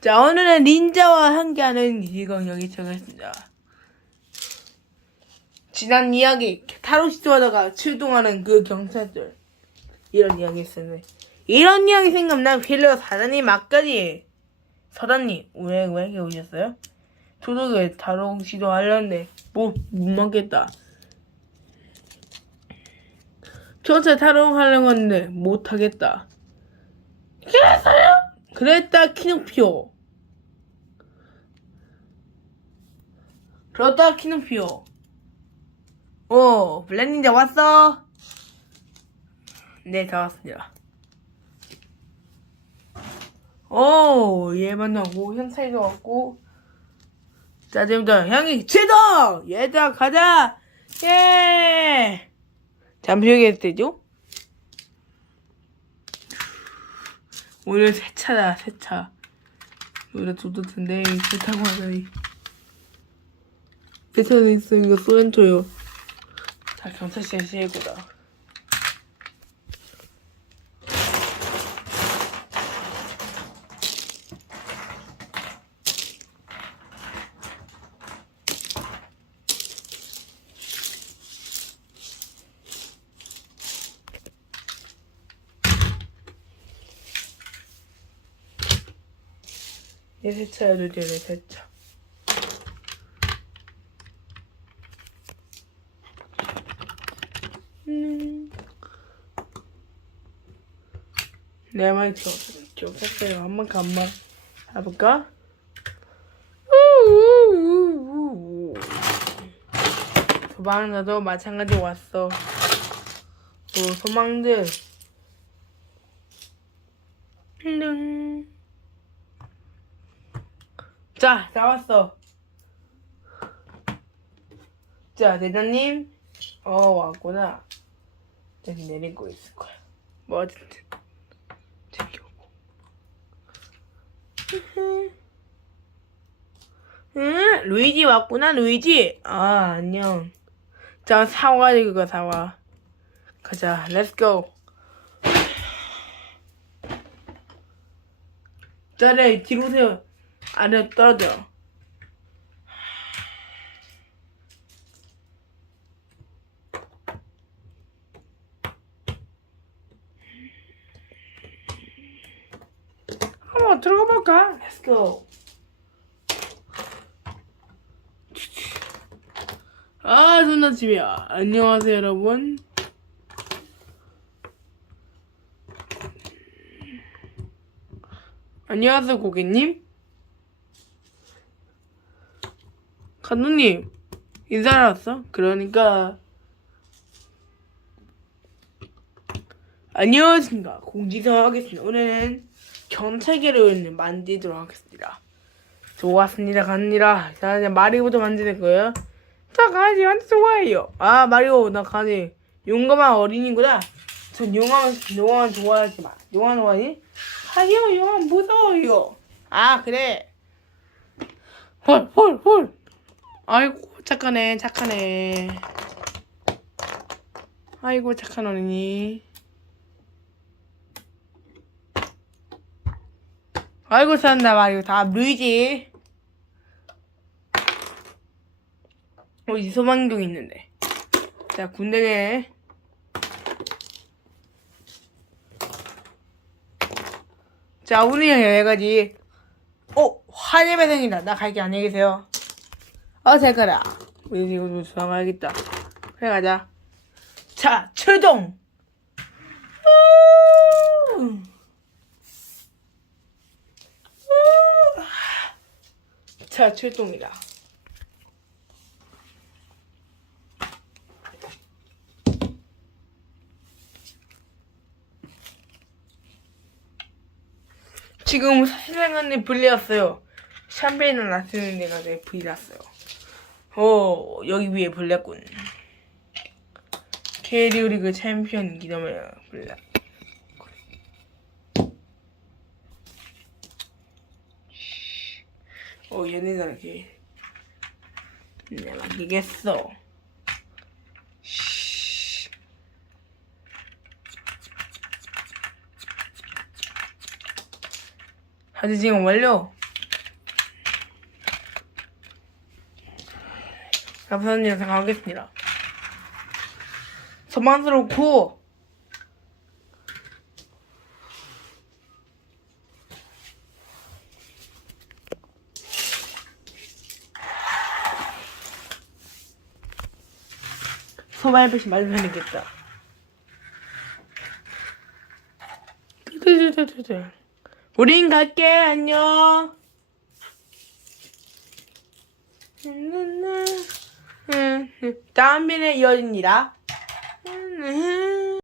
자, 오늘은 닌자와 함께하는 이광영이 정했습니다. 지난 이야기, 타로시도 하다가 출동하는 그 경찰들. 이런 이야기 있었네. 이런 이야기 생각나 필러 사단이 막까지. 사단님, 왜, 왜 이렇게 오셨어요? 조덕에 타로시도 하려는데, 뭐, 못 먹겠다. 전체 타령하려고 했는데 못하겠다. 그랬어요? 그랬다 키노피오. 그렇다 키노피오. 오 블랙닌자 왔어? 네, 다 왔습니다. 오, 얘 만나고 현사이도 왔고 자, 지금부터 향이 제동! 얘들아 가자! 예! 잠시 후에 되죠? 오늘 새 차다, 새 차. 노래 새 타고 하자니. 새 차는 있으니까 쏘렌토요. 자, 경찰시에 시해보다. 내 세차야, 드디어 내 세차. 음. 내 말이 기억, 기억했어요. 한 번 간만 해볼까? 소방차도 마찬가지 왔어. 그 소망들. 릉. 자, 다 왔어. 자, 대장님. 어, 왔구나. 여기 내리고 있을 거야. 뭐, 어쨌든. 챙겨오고. 응, 루이지 왔구나, 루이지. 아, 안녕. 자, 사와, 이거 사와. 가자, 렛츠고. 자, 네, 뒤로 오세요. 아래 떨어져. 한번 들어가 볼까? Let's go. 아, 존나 집이야. 안녕하세요, 여러분. 안녕하세요, 고객님. 감독님, 인사를 왔어? 그러니까. 안녕하십니까. 공지서 하겠습니다. 오늘은 경찰계를 만들도록 하겠습니다. 좋았습니다. 갑니다. 자, 이제 마리오부터 만드는 거예요. 자, 강아지 완전 좋아해요. 아, 마리오, 나 강아지. 용감한 어린이구나. 전 용감, 용감 좋아하지 마. 용감 좋아하니? 아니요, 용감 무서워요. 아, 그래. 헐, 헐, 헐. 아이고, 착하네, 착하네. 아이고, 착한 어린이. 아이고, 산다, 마리오. 다 루이지. 어디 소방경 있는데. 자, 군대에. 자, 우리 여기까지. 어, 화재 발생이다. 나 갈게 안녕히 계세요. 어, 잘 가라. 우리 이거 좀 수상하겠다. 그래, 가자. 자, 출동! 자, 출동이다. 지금 사실상은 불렸어요. 샴페인을 놔두는 데가 내 불났어요. 어, 여기 위에 불렸군. K리그 챔피언 기념을 불러. 어, 얘네들한테 내가 이겠어. 사진 지금 완료. 감사합니다. 생각하겠습니다. 소망스럽고 소말배시 맞으면 되겠다. 우린 갈게 안녕. 다음 편에 이어집니다.